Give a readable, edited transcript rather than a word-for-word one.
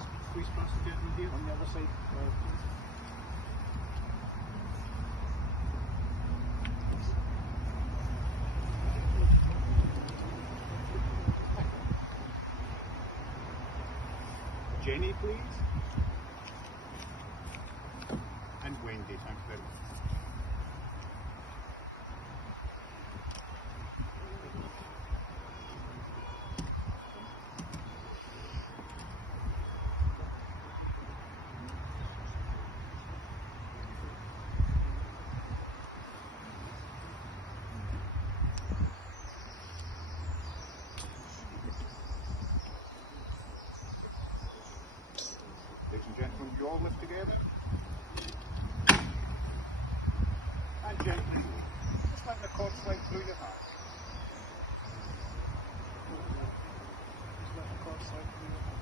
squeeze past the gentleman here on the other side. Jenny, please. And Wendy, thank you very much. Ladies and gentlemen, you all live together. And gently, just letting the cord slide through your hand. Just let the cord slide through your hand.